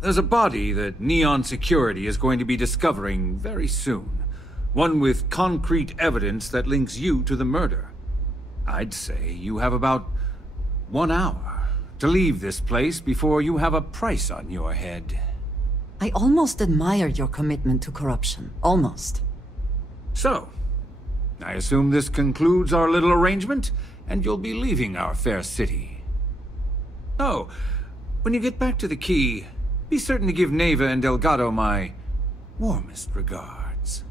There's a body that Neon Security is going to be discovering very soon. One with concrete evidence that links you to the murder. I'd say you have about 1 hour to leave this place before you have a price on your head. I almost admire your commitment to corruption. Almost. So, I assume this concludes our little arrangement, and you'll be leaving our fair city. Oh, when you get back to the key, be certain to give Neva and Delgado my warmest regards.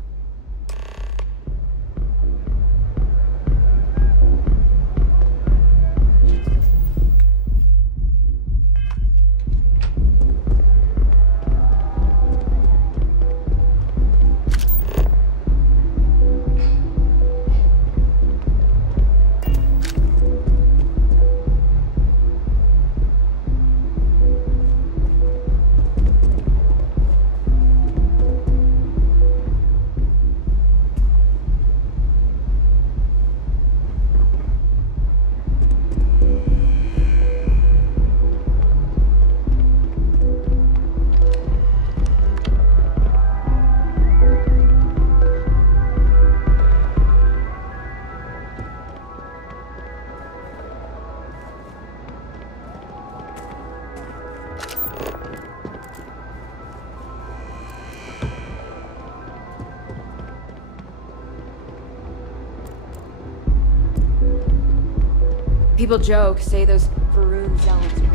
People joke, say those Varun zealots are...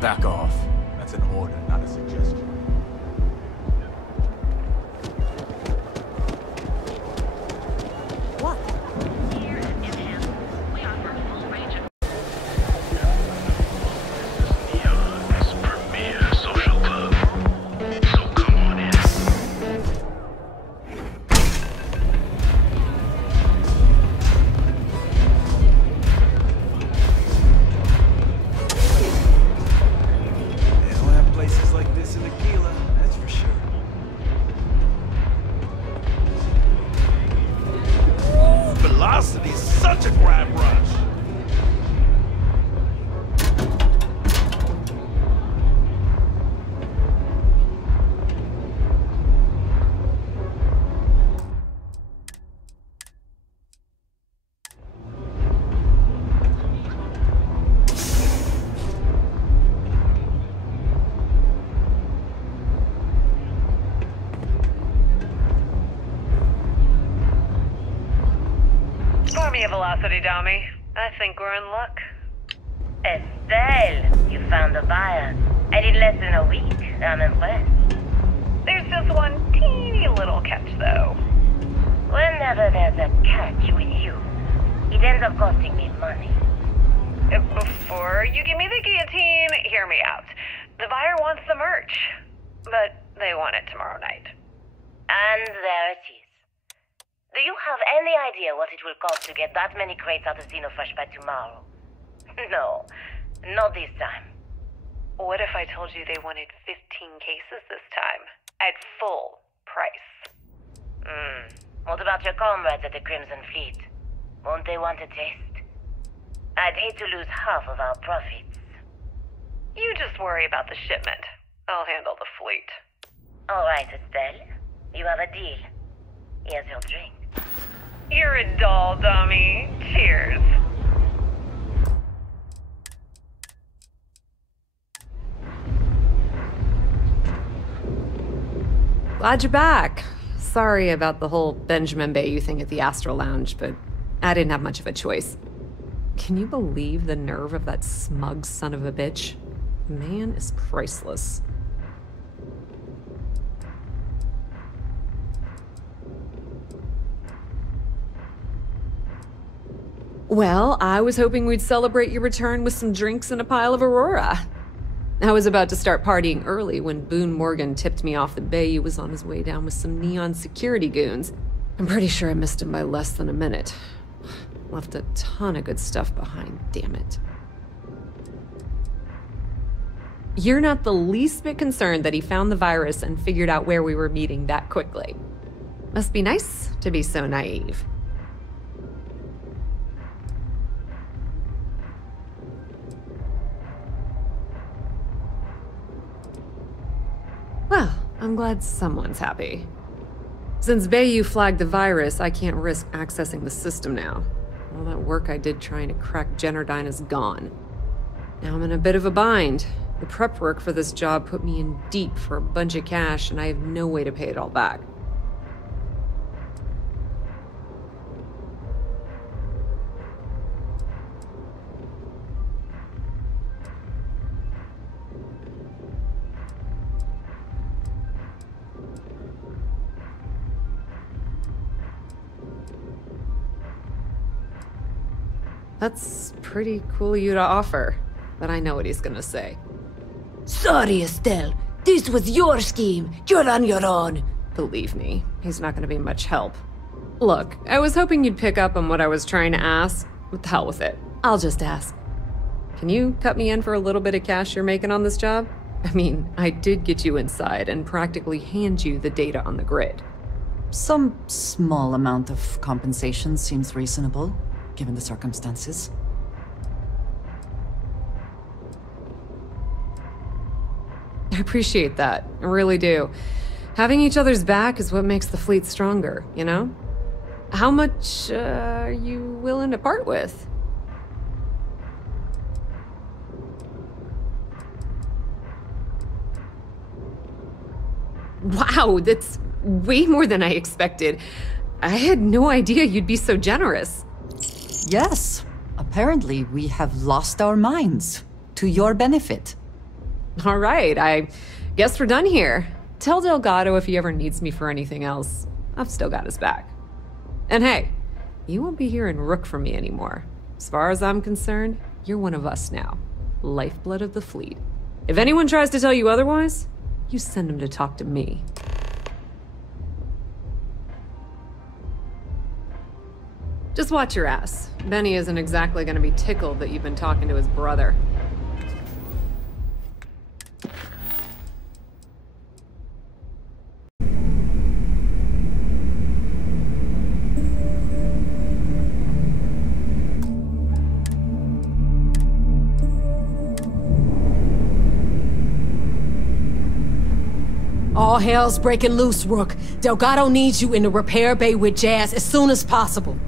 Back off. That's an order, not a suggestion. What? Here at Enhance, we offer a full range of... Neon's premier social club. So such a grab rush. Velocity, Dummy. I think we're in luck. Estelle, you found a buyer. And in less than a week. I'm impressed. There's just one teeny little catch, though. Whenever there's a catch with you, it ends up costing me money. Before you give me the guillotine, hear me out. The buyer wants the merch, but they want it tomorrow night. And there it is. Do you have any idea what it will cost to get that many crates out of Xenofresh by tomorrow? No, not this time. What if I told you they wanted 15 cases this time, at full price? What about your comrades at the Crimson Fleet? Won't they want a taste? I'd hate to lose half of our profits. You just worry about the shipment. I'll handle the fleet. All right, Estelle. You have a deal. Here's your drink. You're a doll, Dummy. Cheers. Glad you're back. Sorry about the whole Benjamin Bayu thing at the Astral Lounge, but I didn't have much of a choice. Can you believe the nerve of that smug son of a bitch? The man is priceless. Well, I was hoping we'd celebrate your return with some drinks and a pile of Aurora. I was about to start partying early when Boone Morgan tipped me off that Bayu was on his way down with some neon security goons. I'm pretty sure I missed him by less than a minute. Left a ton of good stuff behind, damn it. You're not the least bit concerned that he found the virus and figured out where we were meeting that quickly. Must be nice to be so naive. Well, I'm glad someone's happy. Since Bayu flagged the virus, I can't risk accessing the system now. All that work I did trying to crack Generdyne is gone. Now I'm in a bit of a bind. The prep work for this job put me in deep for a bunch of cash, and I have no way to pay it all back. That's pretty cool of you to offer, but I know what he's gonna say. Sorry, Estelle. This was your scheme. You're on your own. Believe me, he's not gonna be much help. Look, I was hoping you'd pick up on what I was trying to ask. What the hell with it? I'll just ask. Can you cut me in for a little bit of cash you're making on this job? I mean, I did get you inside and practically hand you the data on the grid. Some small amount of compensation seems reasonable, given the circumstances. I appreciate that. I really do. Having each other's back is what makes the fleet stronger, you know? How much are you willing to part with? Wow, that's way more than I expected. I had no idea you'd be so generous. Yes, apparently we have lost our minds, to your benefit. All right, I guess we're done here. Tell Delgado if he ever needs me for anything else. I've still got his back. And hey, you won't be hearing rook from me anymore. As far as I'm concerned, you're one of us now. Lifeblood of the fleet. If anyone tries to tell you otherwise, you send them to talk to me. Just watch your ass. Benny isn't exactly gonna be tickled that you've been talking to his brother. All hell's breaking loose, Rook. Delgado needs you in the repair bay with Jazz as soon as possible.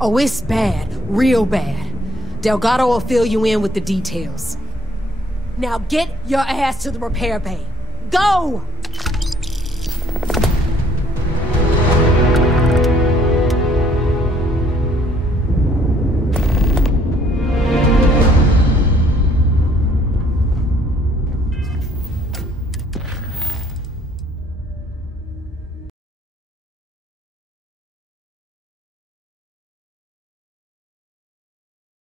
Oh, it's bad. Real bad. Delgado will fill you in with the details. Now get your ass to the repair bay. Go!